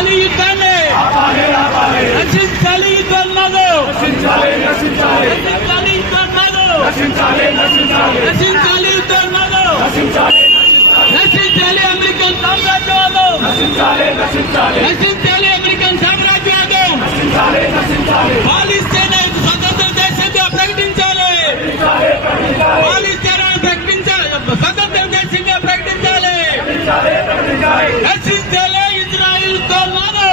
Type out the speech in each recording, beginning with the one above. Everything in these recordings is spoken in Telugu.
ఆపాలి యుద్ధాన్ని రక్షించాలి యుద్ధోన్మాదు నశించాలి యుద్ధోన్మాదు రక్షించాలి యుద్ధోన్మాదు రక్షించాలి అమెరికన్ సామ్రాజ్యవాదం? రక్షించాలి అమెరికన్ సామ్రాజ్యవాదం స్వతంత్ర దేశంగా ప్రకటించాలి పాలిస్తీన్ ప్రకటించాలి స్వతంత్ర దేశంగా ప్రకటించాలి నశించాలి ఇజ్రాయిల్ తోన్నాను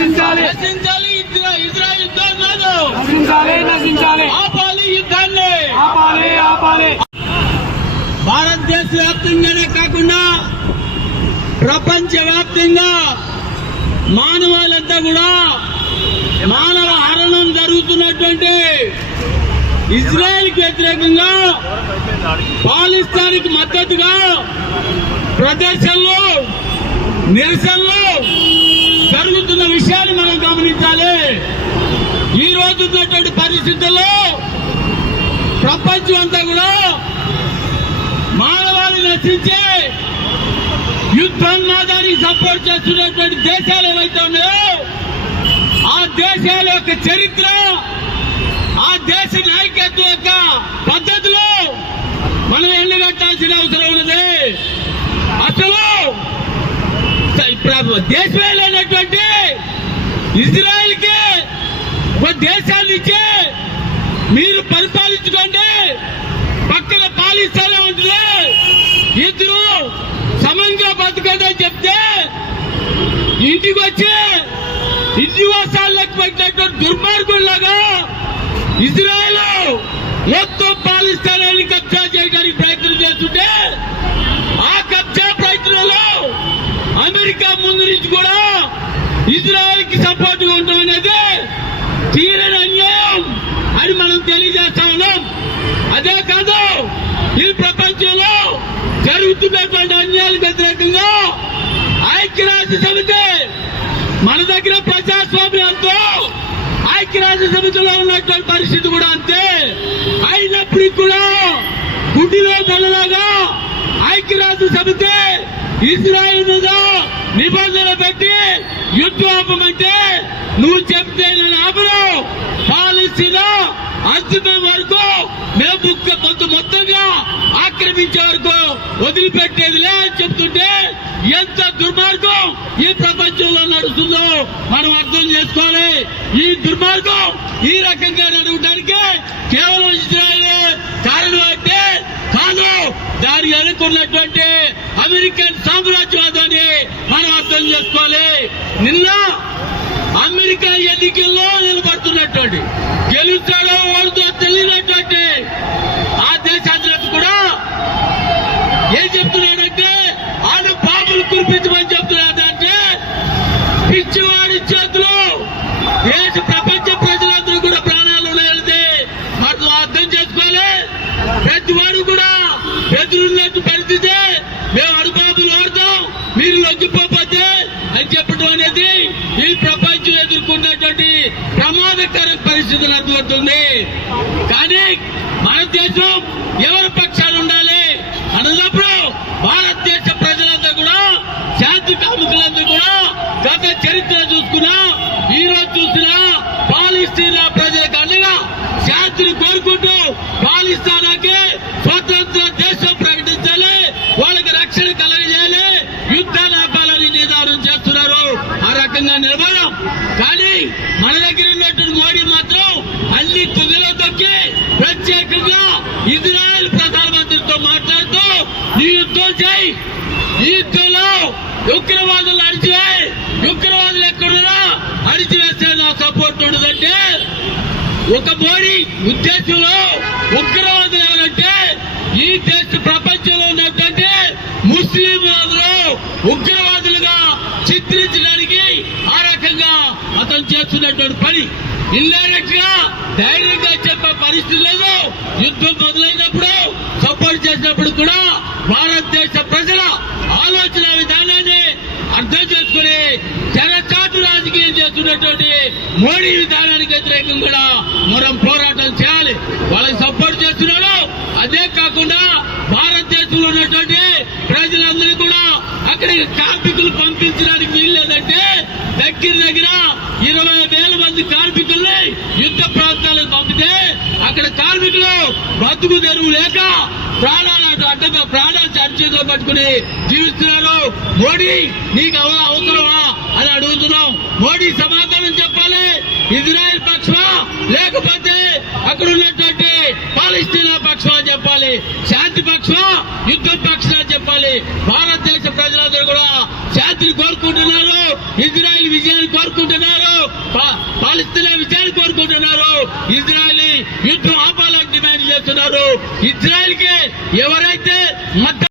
నశించాలి. నశించాలి నశించాలి ఇజ్రాయిల్ నశించాలి నశించాలి. ఆపాలి యుద్ధాన్ని. ఆపాలి ఆపాలి. భారతదేశ వ్యాప్తంగానే కాకుండా ప్రపంచ వ్యాప్తంగా మానవాళంతా కూడా మానవ హరణం జరుగుతున్నటువంటి ఇజ్రాయెల్కి వ్యతిరేకంగా పాలిస్తాన్కి మద్దతుగా ప్రదర్శనలు నిరసనలు విషయాన్ని మనం గమనించాలి. ఈ రోజు ఉన్నటువంటి పరిస్థితుల్లో ప్రపంచం అంతా కూడా మానవాళి నశించే యుద్ధోన్మాదానికి సపోర్ట్ చేస్తున్నటువంటి దేశాలు ఏవైతే ఉన్నాయో ఆ దేశాల యొక్క చరిత్ర ఆ దేశ నాయకత్వం యొక్క పద్ధతులు మనం ఎండగట్టాల్సిన అవసరం ఉన్నది. అసలు ఇప్పుడు దేశమే లేనటువంటి ఇజ్రాయెల్కి ఒక దేశాన్ని ఇచ్చి మీరు పరిపాలించుకోండి. పక్కన పాలిస్తానే ఉంటుంది ఇద్దరు సమంగా బతకండి అని చెప్తే ఇంటికి వచ్చి ఇంటి వాసాలకు పెట్టినటువంటి దుర్మార్గుల్లాగా ఇజ్రాయెల్ మొత్తం పాలిస్తానని కబ్జా చేయడానికి ప్రయత్నం చేస్తుంటే ఆ కబ్జా ప్రయత్నంలో అమెరికా ముందు నుంచి కూడా ఇజ్రాయెల్కి సపోర్ట్గా ఉండడం అనేది తీరని అన్యాయం అని మనం తెలియజేస్తా ఉన్నాం. అదే కాదు ఈ ప్రపంచంలో జరుగుతున్నటువంటి అన్యాయాలకు వ్యతిరేకంగా ఐక్యరాజ్య సమితి మన దగ్గర ప్రజాస్వామ్యంతో ఐక్యరాజ్య సమితిలో ఉన్నటువంటి పరిస్థితి కూడా అంతే. అయినప్పటికీ కూడా గుడ్డిలో నెలలాగా ఐక్యరాజ్య సమితి ఇజ్రాయెల్ మీద నిబంధన పెట్టి యుద్ధం ఆపమంటే నువ్వు చెప్తే నేను ఆపను. పాలస్తీనా అంతిమం వరకు మేము కొంత మొత్తంగా ఆక్రమించే వరకు వదిలిపెట్టేదిలే అని చెప్తుంటే ఎంత దుర్మార్గం ఈ ప్రపంచంలో నడుస్తుందో మనం అర్థం చేసుకోవాలి. ఈ దుర్మార్గం ఈ రకంగా నడవడానికి కేవలం ఇజ్రాయెల్ కారణం అంటే కాదు. దాని అనుకున్నటువంటి అమెరికన్ సామ్రాజ్యవాదాన్ని అర్థం చేసుకోవాలి. నిన్న అమెరికా ఎన్నికల్లో నిలబడుతున్నటువంటి గెలుస్తాడో ఓడుతో తెలియనటువంటి ఆ దేశాధినేత కూడా ఏం చెప్తున్నాడంటే వాళ్ళు బాబులు కురిపించమని చెప్తున్నాడంటే పిచ్చివాడి చేతిలో దేశ ప్రపంచ ప్రజలందరూ కూడా ప్రాణాలు వెళ్తే మనం అర్థం చేసుకోవాలి. ప్రతి వాడు కూడా ఎదురున్నట్టు పరిస్థితే మేము అడుబాబులు మీరు లొంగిపోతే అని చెప్పడం అనేది ఈ ప్రపంచం ఎదుర్కొన్నటువంటి ప్రమాదకర పరిస్థితులు అర్థమవుతుంది. కానీ మన దేశం ఎవరి పక్షాలు ఉండాలి అన్నప్పుడు భారతదేశ ప్రజలందరూ కూడా శాంతి కాముకులందరూ కూడా గత చరిత్ర చూసుకున్నా ఈ రోజు చూసినా పాలిస్తీనా ప్రజలకు అండగా శాంతిని కోరుకుంటూ పాలిస్తానాకి స్వతంత్ర దేశం ప్రకటించాలి వాళ్ళకి రక్షణ కలగజేయాలి యుద్ధాలు ఆపాలని నిదానం చేస్తున్నారు ఆ రకంగా నిలబడం కానీ మన దగ్గర ఉన్నటువంటి మోడీ మాత్రం అన్ని తుదిలో తొక్కి ప్రత్యేకంగా ఇజ్రాయెల్ ప్రధానమంత్రితో మాట్లాడుతూ ఈ యుద్ధం చేయి. ఈ యుద్ధంలో ఉగ్రవాదులు అరిచివేయి ఉగ్రవాదులు ఎక్కడున్నా అరిచివేస్తే నా సపోర్ట్ ఉండదంటే ఒక మోడీ ఉద్దేశంలో ఉగ్రవాదులు ఎవరంటే ఈ దేశ ప్రపంచంలో ఉన్నటువంటి ముస్లింలందరూ ఉగ్రవాదులుగా చిత్రించడానికి ఆ రకంగా ప్రభుత్వం చేస్తున్నటువంటి పని ఇండైరెక్ట్గా ధైర్యంగా చెప్పే పరిస్థితి లేదు. యుద్ధం మొదలైనప్పుడు సపోర్ట్ చేసినప్పుడు కూడా భారతదేశ ప్రజల ఆలోచన విధానాన్ని అర్థం చేసుకుని తెరచాటు రాజకీయం చేస్తున్నటువంటి మోడీ విధానానికి వ్యతిరేకంగా కూడా మనం పోరాటం చేయాలి. వాళ్ళకి సపోర్ట్ చేస్తున్నాం అదే కాకుండా భారతదేశంలో ఉన్నటువంటి ప్రజలందరూ కూడా అక్కడ కార్మికులు పంపించడానికి వీల్లేదంటే దగ్గర దగ్గర ఇరవై వేల మంది కార్మికుల్ని యుద్ధ ప్రాంతాలకు పంపితే అక్కడ కార్మికులు బతుకు తెరువు లేక ప్రాణాలు అడ్డగా ప్రాణాలు చర్చలో పట్టుకుని జీవిస్తున్నారు. మోడీ నీకు అవసరమా అని అడుగుతున్నాం. మోడీ సమాధానం చెప్పాలి. ఇజ్రాయెల్ పక్షమా? లేకపోతే అక్కడ ఉన్నటువంటి పాలస్తీనా పక్షమా చెప్పాలి. శాంతి పక్షమా? యుద్ధ పక్షమా చెప్పాలి. భారతదేశ ప్రజలందరూ కూడా కోరుకుంటున్నారు. ఇజ్రాయెల్ విజయాన్ని కోరుకుంటున్నారు. పా- విజయాన్ని కోరుకుంటున్నారు. ఇజ్రాయెల్ యుద్ధం ఆపాలని డిమాండ్ చేస్తున్నారు. ఇజ్రాయెల్కి ఎవరైతే మద్దతు